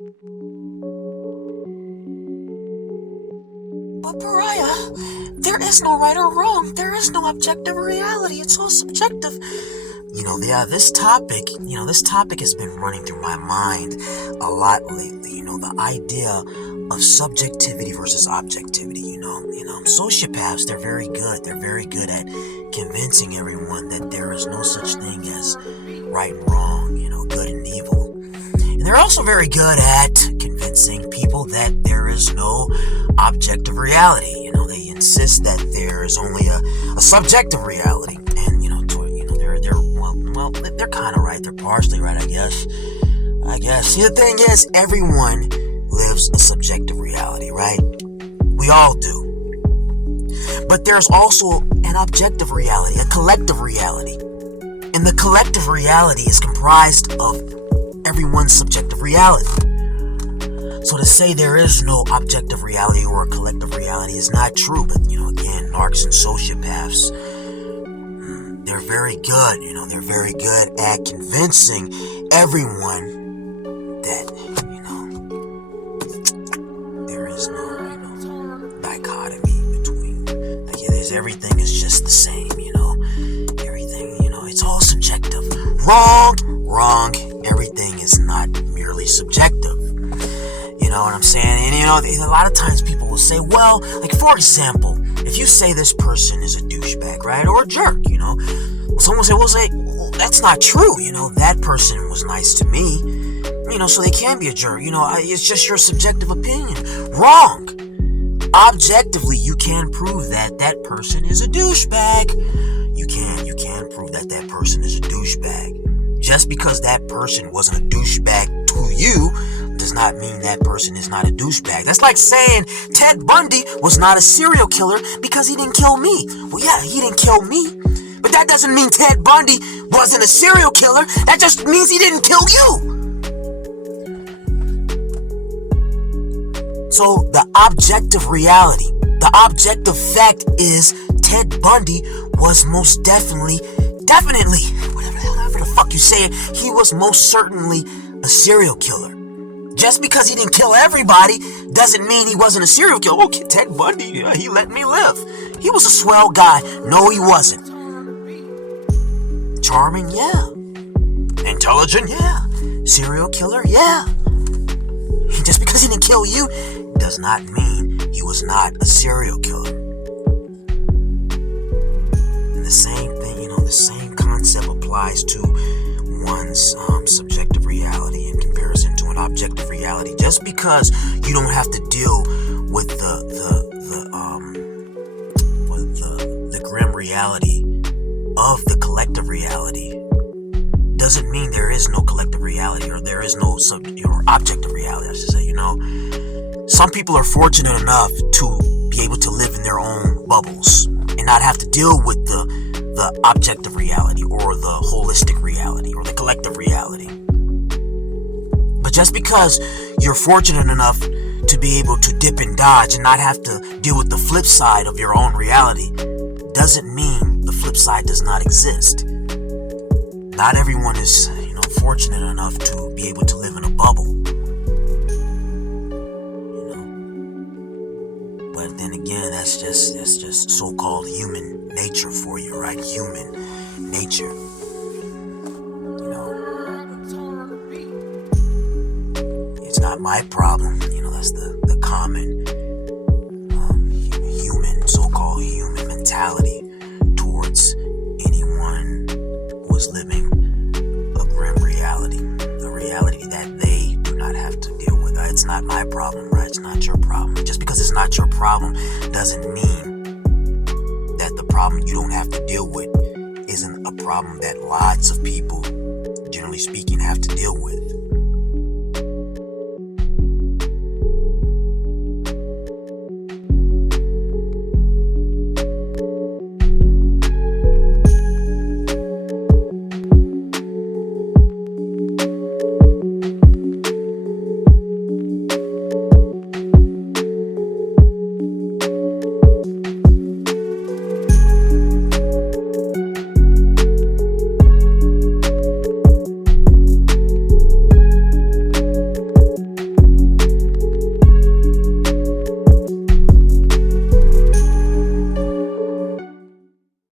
But Pariah, there is no right or wrong. There is no objective reality. It's all subjective. This topic has been running through my mind a lot lately. The idea of subjectivity versus objectivity. Sociopaths, they're very good. They're very good at convincing everyone that there is no such thing as right and wrong, good and evil. And they're also very good at convincing people that there is no objective reality. They insist that there is only a subjective reality. And, they're kind of right. They're partially right, I guess. See, the thing is, everyone lives a subjective reality, right? We all do. But there's also an objective reality, a collective reality. And the collective reality is comprised of everyone's subjective reality. So to say there is no objective reality or a collective reality is not true. But, again, narcs and sociopaths, they're very good. They're very good at convincing everyone that, there is no, dichotomy between, everything is just the same, everything, it's all subjective. Wrong, everything is not merely subjective. You know what I'm saying? And a lot of times people will say, well, like for example, if you say this person is a douchebag, right, or a jerk, someone will say, well, that's not true, that person was nice to me, so they can be a jerk, it's just your subjective opinion. Wrong. Objectively, you can prove that that person is a douchebag. You can prove that that person is a douchebag. Just because that person wasn't a douchebag to you does not mean that person is not a douchebag. That's like saying Ted Bundy was not a serial killer because he didn't kill me. Well, yeah, he didn't kill me, but that doesn't mean Ted Bundy wasn't a serial killer. That just means he didn't kill you. So the objective reality, the objective fact is Ted Bundy was most definitely, whatever the fuck you say it, he was most certainly a serial killer. Just because he didn't kill everybody doesn't mean he wasn't a serial killer. Okay, Ted Bundy, he let me live. He was a swell guy. No, he wasn't. Charming, yeah. Intelligent, yeah. Serial killer, yeah. Just because he didn't kill you does not mean he was not a serial killer. And the same thing, the same concept applies to one's subjective reality in comparison to an objective reality. Just because you don't have to deal with the grim reality of the collective reality doesn't mean there is no collective reality or there is no objective reality, I should say. Some people are fortunate enough to be able to live in their own bubbles and not have to deal with the objective reality or the holistic reality or the collective reality. But just because you're fortunate enough to be able to dip and dodge and not have to deal with the flip side of your own reality doesn't mean the flip side does not exist. Not everyone is, fortunate enough to be able to live in a bubble. But then again, that's just so-called human nature for you, right? Human nature. It's not my problem. That's the common human, so-called human mentality towards anyone who is living a grim reality, a reality that they do not have to deal with. It's not my problem, right? It's not your problem. Just because it's not your problem doesn't mean that the problem you don't have to deal with isn't a problem that lots of people, generally speaking, have to deal with.